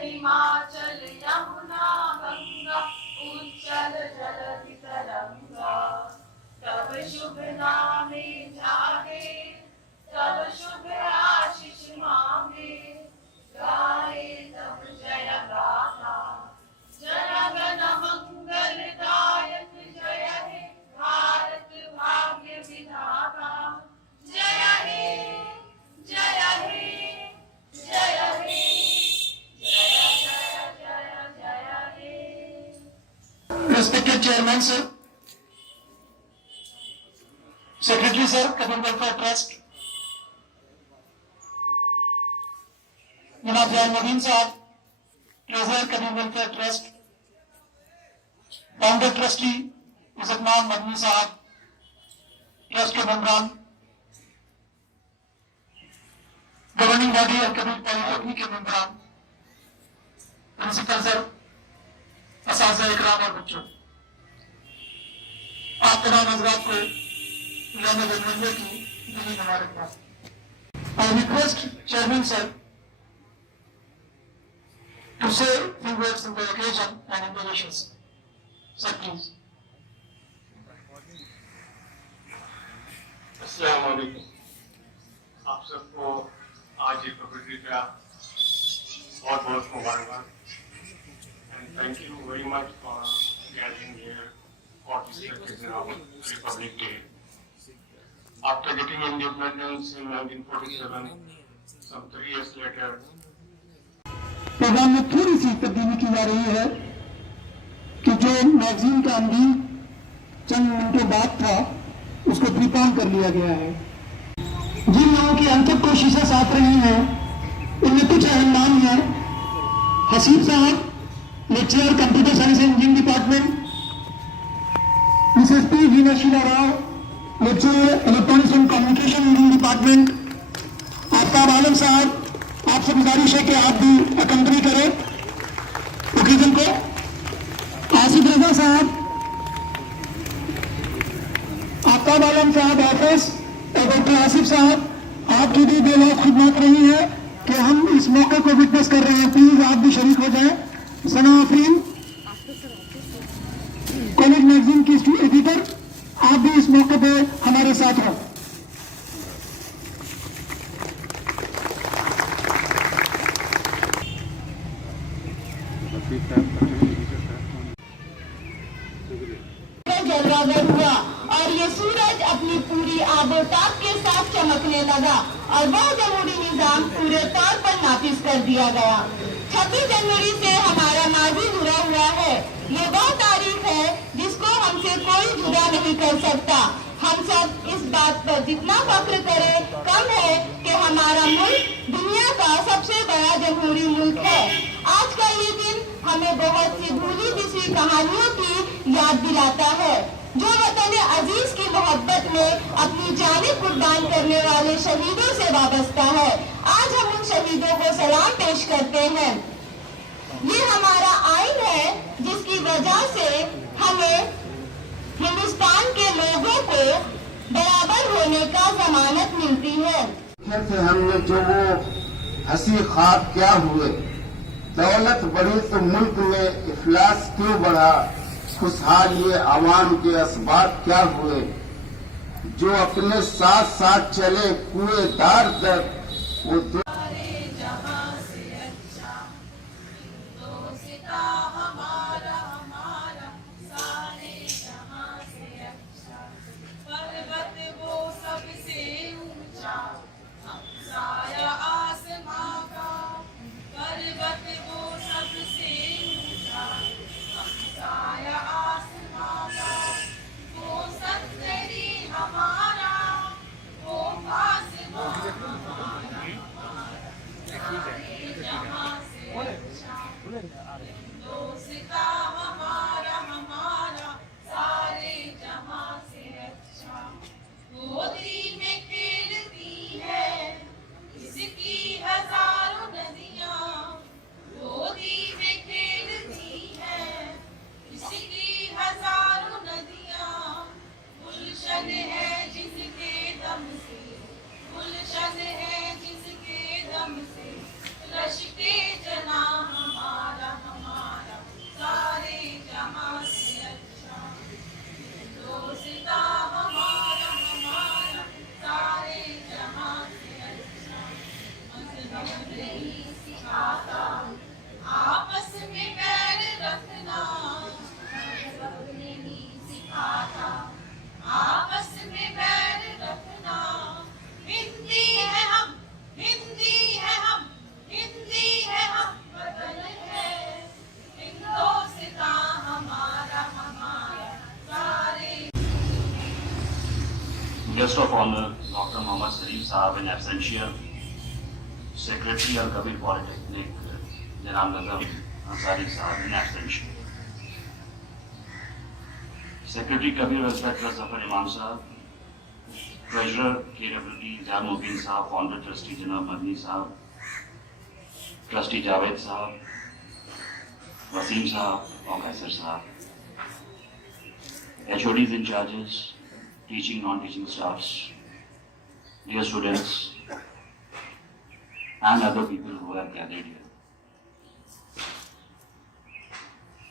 हिमाचल यमुना गंगा उच्चल जलधि तरंगा। तब शुभ नामे जागे, तब शुभ आशीष मांगे, गाए तब जय गाथा। जन गण मंगलदायक जय हे भारत भाग्य विधाता। जय हे जय हे जय हे जय जय जय जय हे। Respected Chairman sir, Secretary sir, Kabir Welfare Trust, जनाब Jain Naveen Sahab, treasurer Kabir welfare trust, founder trustee इज़्ज़तमान मदनी साहब, ट्रस्ट के मेंबरान, गवर्निंग बॉडी और कबीर पॉलिटेक्निक के मेंबरान, प्रिंसिपल सर, असातिज़ा इकराम और बच्चों, आप तमाम हज़रात को यौम जमहूरियत की दिली मुबारकबाद। I request Chairman sir to say a few words on the occasion and in the wishes. Sir, please. अस्सलाम वालेकुम। आप सबको आज ये प्रकृति का बहुत बहुत मुबारकबाद। And thank you very much for gathering here for this occasion of Republic Day. After getting independence in 1947, some 3 years later, programme में थोड़ी सी तब्दीली की जा रही है कि जो मैगजीन का अनवील चंद मिनटों बाद था उसको प्रीपोन कर लिया गया है। जिन लोगों की अंतिम कोशिशें साथ रही हैं उनमें कुछ अहम नाम हैं। Haseeb Sahab, lecturer computer science and engineering department, Mrs P Veena Sheela Rao, lecturer electronics and communication engineering department, Aftab Alam Sahab, आपसे गुजारिश है कि आप भी अकम्पनी करें ओकेजन को। आसिफ रजा साहब, आफ्ताब आलम साहब ऑफिस और डॉक्टर आसिफ साहब, आपकी भी बेलौक खिदमत रही है कि हम इस मौके को विटनेस कर रहे हैं। प्लीज आप भी शरीक हो जाएं। सना आफरीन, कॉलेज मैगजीन की एडिटर, आप भी इस मौके पे हमारे साथ हो। जलवागर हुआ और ये सूरज अपनी पूरी आबोताब के साथ चमकने लगा और वह जमहूरी निजाम पूरे तौर पर नाफिज कर दिया गया। 26 जनवरी से हमारा माजी जुड़ा हुआ है। ये वह तारीख है जिसको हमसे कोई जुदा नहीं कर सकता। हम सब इस बात पर जितना फख्र करें कम है कि हमारा मुल्क दुनिया का सबसे बड़ा जमहूरी मुल्क है। आज का ये दिन हमें बहुत सी भूली बिसरी कहानियों की याद दिलाता है जो वतन अजीज की मोहब्बत में अपनी जाने कुर्बान करने वाले शहीदों से वाबस्ता है। आज हम उन शहीदों को सलाम पेश करते हैं। ये हमारा आइन है जिसकी वजह से हमें हिंदुस्तान के लोगों को बराबर होने का जमानत मिलती है। से हमने जो वो हंसी ख्वाब क्या हुए, दौलत बढ़ी तो मुल्क में इफलास क्यों बढ़ा, खुशहाल ये आवाम के असबाब क्या हुए, जो अपने साथ साथ चले कुएदार तक वो गुलशन है जिसके दम से लश्के जना Guest of honor, Dr. Mohammad Salim Saab in absentia, Secretary Al-Kabir Polytechnic, Janab Nazam Ansari Saab in absentia. Secretary Kabir Welfare Trust Zafar Imam Saab, Treasurer KWD Jamuddin Saab, Founder Trustee Janab Madni Saab, Trustee Javed Saab, Wasim Saab, Professor Saab, HODs in charges, teaching, non-teaching staffs, dear students, and other people who have gathered here.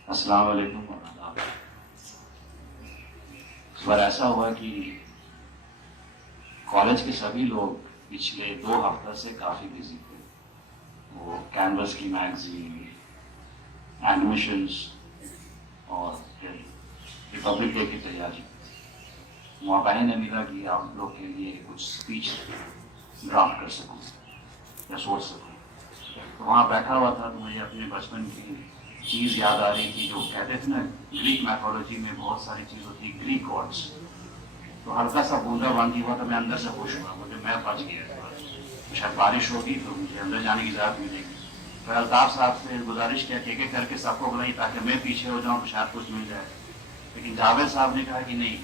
Assalamu alaikum wa rahmatullah. इस बार ऐसा हुआ कि college के सभी लोग पिछले 2 हफ्ते से काफ़ी बिजी थे। वो कैनवस की मैगजीन, एनिमेशंस और फिर रिपब्लिक डे की तैयारी। मौका ही नहीं मिला कि आप लोग के लिए कुछ स्पीच ड्राफ्ट कर सकूं या सोच सकूं। तो वहाँ बैठा हुआ था तो मुझे अपने बचपन की चीज़ याद आ रही थी, जो कहते थे ना ग्रीक मैथोलॉजी में बहुत सारी चीज़ होती, ग्रीक गॉड्स। तो हल्का सा बूंदा बांदी हुआ तो मैं अंदर से खुश हुआ, मुझे मैं बच गया। शायद बारिश होगी तो मुझे अंदर जाने की इजाज़त मिलेगी। तो अल्ताफ साहब से गुजारिश किया कि एक करके सबको बुलाई ताकि मैं पीछे हो जाऊँ तो शायद कुछ मिल जाए। लेकिन जावेद साहब ने कहा कि नहीं,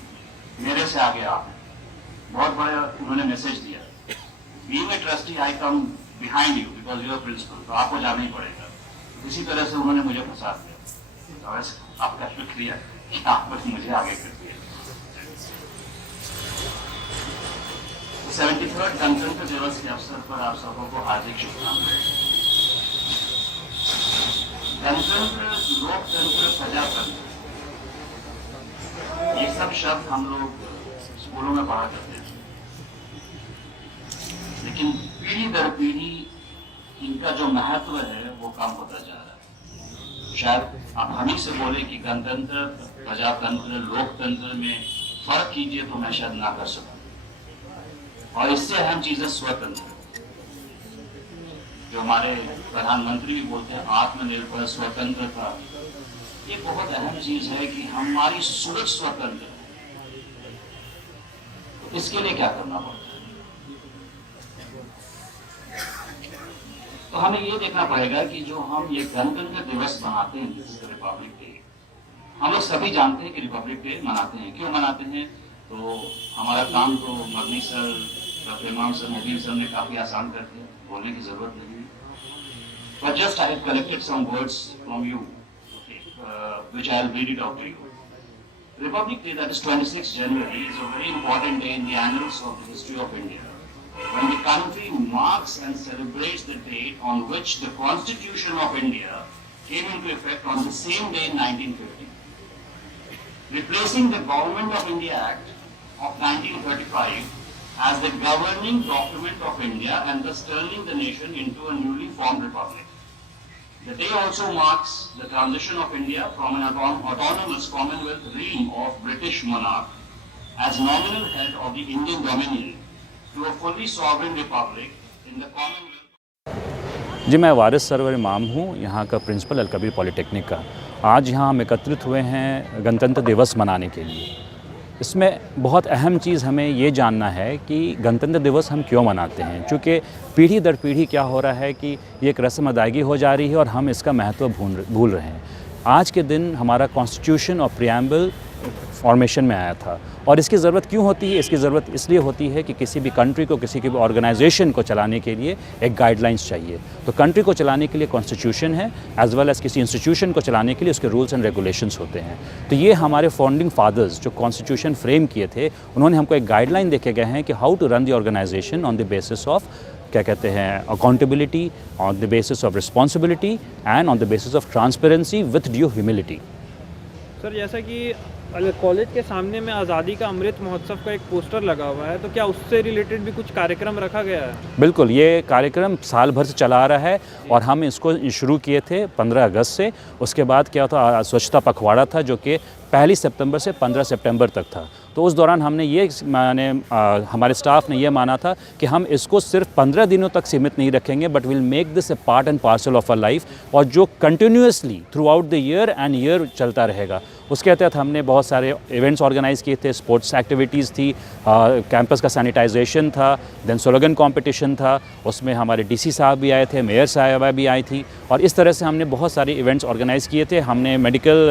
मेरे से आगे आप। बहुत बड़ा उन्होंने मैसेज दिया, being a trustee I come behind you because you are principal, तो आपको जाना ही पड़ेगा। इसी तरह से उन्होंने मुझे फंसा दिया। तो वैसे आपका शुक्रिया कि आपने मुझे आगे कर दिया। 73rd गणतंत्र दिवस के अवसर पर आप सबों को हार्दिक शुभकामनाएं। गणतंत्र, लोकतंत्र, प्रजातंत्र, ये सब शब्द हम लोग स्कूलों में पढ़ा करते थे, लेकिन पीढ़ी दर पीढ़ी इनका जो महत्व है वो कम होता जा रहा है। शायद आप हम ही से बोले कि गणतंत्र, प्रजातंत्र, लोकतंत्र में फर्क कीजिए तो मैं शायद ना कर सकूं। और इससे अहम चीज है स्वतंत्र, जो हमारे प्रधानमंत्री भी बोलते हैं आत्मनिर्भर स्वतंत्रता। ये बहुत अहम चीज है कि हमारी सोच स्वतंत्र है। तो इसके लिए क्या करना पड़ता है? तो हमें ये देखना पड़ेगा कि जो हम ये गणतंत्र दिवस मनाते हैं, रिपब्लिक डे, हम लोग सभी जानते हैं कि रिपब्लिक डे मनाते हैं। क्यों मनाते हैं? तो हमारा काम तो मदनी सर, डॉक्टर इमाम सर, मुबीन सर ने काफी आसान कर दिया, बोलने की जरूरत नहीं है। But just I have collected some words from you, which I will read it out to you. Republic Day, that is 26th January, is a very important day in the annals of the history of India, when the country marks and celebrates the date on which the Constitution of India came into effect on the same day in 1950, replacing the Government of India Act of 1935 as the governing document of India and thus turning the nation into a newly formed republic. The day also marks the transition of India from an autonomous Commonwealth realm of British monarch as nominal head of the Indian Dominion to a fully sovereign republic in the Commonwealth. जी, मैं वारिस server इमाम हूँ, यहाँ का principal अल-कबीर polytechnic का। आज यहाँ हम एकत्रित हुए हैं गणतंत्र दिवस मनाने के लिए। इसमें बहुत अहम चीज़ हमें ये जानना है कि गणतंत्र दिवस हम क्यों मनाते हैं, क्योंकि पीढ़ी दर पीढ़ी क्या हो रहा है कि ये एक रस्म अदायगी हो जा रही है और हम इसका महत्व भूल रहे हैं। आज के दिन हमारा कॉन्स्टिट्यूशन और प्रिएम्बल फॉर्मेशन में आया था, और इसकी ज़रूरत क्यों होती है? इसकी ज़रूरत इसलिए होती है कि किसी भी कंट्री को, किसी भी ऑर्गेनाइजेशन को चलाने के लिए एक गाइडलाइंस चाहिए। तो कंट्री को चलाने के लिए कॉन्स्टिट्यूशन है, एज वेल एज़ किसी इंस्टीट्यूशन को चलाने के लिए उसके रूल्स एंड रेगुलेशंस होते हैं। तो ये हमारे फाउंडिंग फादर्स जो कॉन्स्टिट्यूशन फ्रेम किए थे, उन्होंने हमको एक गाइडलाइन देके गए हैं कि how to run the organisation on the basis of, क्या कहते हैं, accountability, on the basis of responsibility and on the basis of transparency with due humility. Sir, जैसा कि कॉलेज के सामने में आज़ादी का अमृत महोत्सव का एक पोस्टर लगा हुआ है, तो क्या उससे रिलेटेड भी कुछ कार्यक्रम रखा गया है? बिल्कुल, ये कार्यक्रम साल भर से चला आ रहा है और हम इसको शुरू किए थे 15 अगस्त से। उसके बाद क्या था, स्वच्छता पखवाड़ा था जो कि 1 सितंबर से 15 सितंबर तक था। तो उस दौरान हमने ये हमारे स्टाफ ने ये माना था कि हम इसको सिर्फ 15 दिनों तक सीमित नहीं रखेंगे, but will make this a part and parcel of our life, और जो continuously throughout the year चलता रहेगा। उसके तहत हमने बहुत सारे इवेंट्स ऑर्गेनाइज़ किए थे, स्पोर्ट्स एक्टिविटीज़ थी, कैंपस का सैनिटाइजेशन था, देन स्लोगन कंपटीशन था, उसमें हमारे डीसी साहब भी आए थे, मेयर साहबा भी आई थी, और इस तरह से हमने बहुत सारे इवेंट्स ऑर्गेनाइज़ किए थे। हमने मेडिकल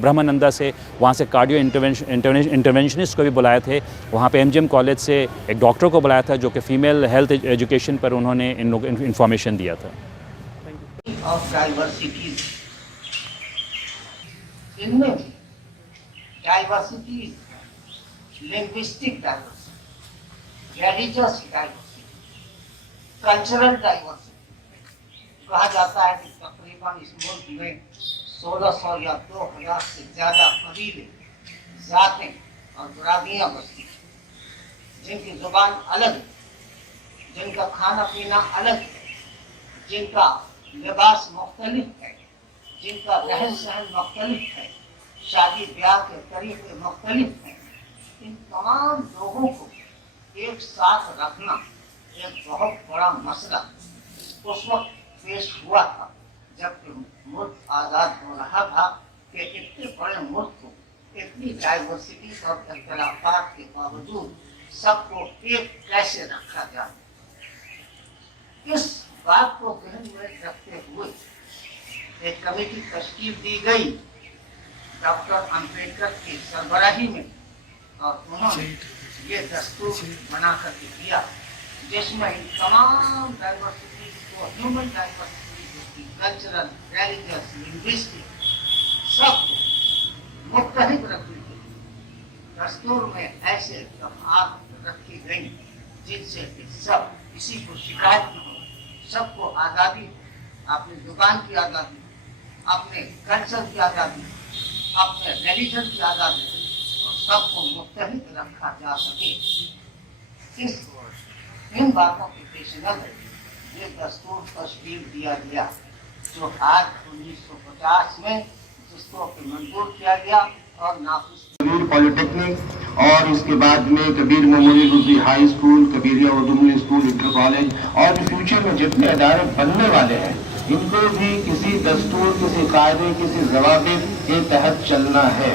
ब्रह्मानंदा से, वहाँ से कार्डियो इंटरवेंशनिस्ट को भी बुलाए थे, वहाँ पे एमजीएम कॉलेज से एक डॉक्टर को बुलाया था जो कि फ़ीमेल हेल्थ एजुकेशन पर उन्होंने इन्फॉर्मेशन दिया था। ऑफ डाइवर्सिटीज, इनमें diversity, linguistic diversity, religious diversity, cultural diversity. कहा जाता है कि तकरीबन इस मुल्क में 1600 या 2000 से ज्यादा कबीले, जातें और बरादरियां बसती हैं, जिनकी जुबान अलग है, जिनका खाना पीना अलग है, जिनका लिबास मुख्तलिफ है, जिनका रहन सहन मुख्तलिफ है, शादी ब्याह के तरीके मुख्तलिफ हैं। इन तमाम लोगों को एक साथ रखना एक बहुत बड़ा मसला उस वक्त पेश हुआ था जबकि मुल्क आज़ाद हो रहा था कि इतने बड़े मुल्क को इतनी डाइवर्सिटी और इख्तिलाफात के बावजूद सबको एक कैसे रखा जाए। इस बात को ध्यान में रखते हुए एक कमेटी तश्कील दी गई डॉक्टर अंबेडकर की सरबराही में, और उन्होंने ये दस्तूर बना कर दिया जिसमें तमाम डाइवर्सिटी को, human diversity, cultural, religious, linguistic, सब मुत्तहिद रखी गई। दस्तूर में ऐसे दफात रखी गई जिनसे सब किसी को शिकायत न हो, सबको आज़ादी, अपनी जुबान की आज़ादी, अपने कल्चर की आज़ादी, अपने रिलीजन की आज़ादी, और सबको मुत्तहिद रखा जा सके। इन बातों के पेश नज़र ये दस्तूर तश्कील दिया गया जो आज 1950 में जिसको मंजूर किया गया और नाफिज। कबीर पॉलिटेक्निक और इसके बाद में Kabir memorial Urdu high school, Kabiria Urdu school, inter college, और फ्यूचर में जितने अदारे बनने वाले हैं इनको भी किसी दस्तूर, किसी कायदे, किसी ज़वाबित के तहत चलना है।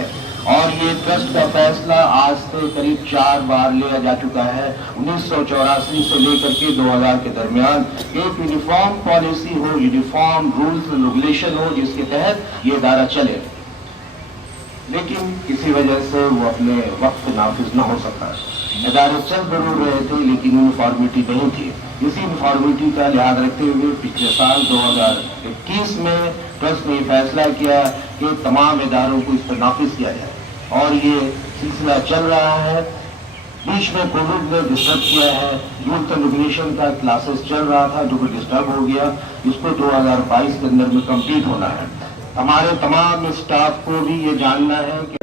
और ये ट्रस्ट का फैसला आज से करीब 4 बार लिया जा चुका है। 1984 से लेकर के 2000 के दरमियान एक यूनिफॉर्म पॉलिसी हो, यूनिफॉर्म रूल्स एंड रेगुलेशन हो जिसके तहत ये इदारा चले, लेकिन किसी वजह से वो अपने वक्त नाफिज न हो सका। इदारे चल जरूर रहे थे लेकिन यूनिफॉर्मिटी नहीं थी। इसी यूनिफॉर्मिटी का लिहाज रखते हुए पिछले साल 2021 में ट्रस्ट ने फैसला किया कि तमाम इदारों को इस पर नाफिज किया जाए, और ये सिलसिला चल रहा है। बीच में कोविड ने डिस्टर्ब किया है, यूथ एंड रेगुलेशन का क्लासेस चल रहा था जो कि डिस्टर्ब हो गया, इसको 2022 के अंदर में कंप्लीट होना है। हमारे तमाम स्टाफ को भी ये जानना है कि